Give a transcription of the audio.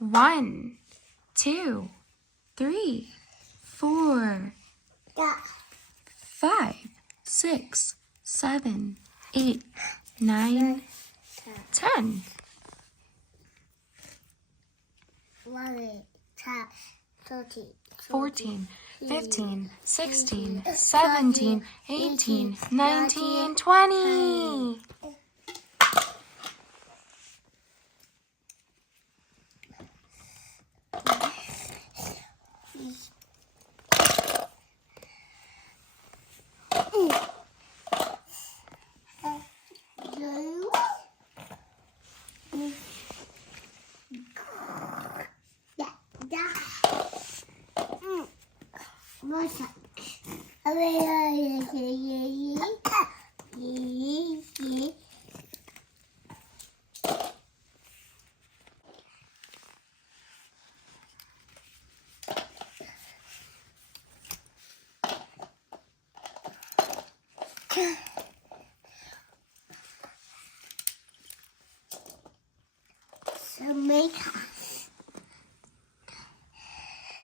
1, 2, 3, 4, 5, 6, 7, 8, 9, 10. 14, 15, 16, 17, 18, 19, 20. So make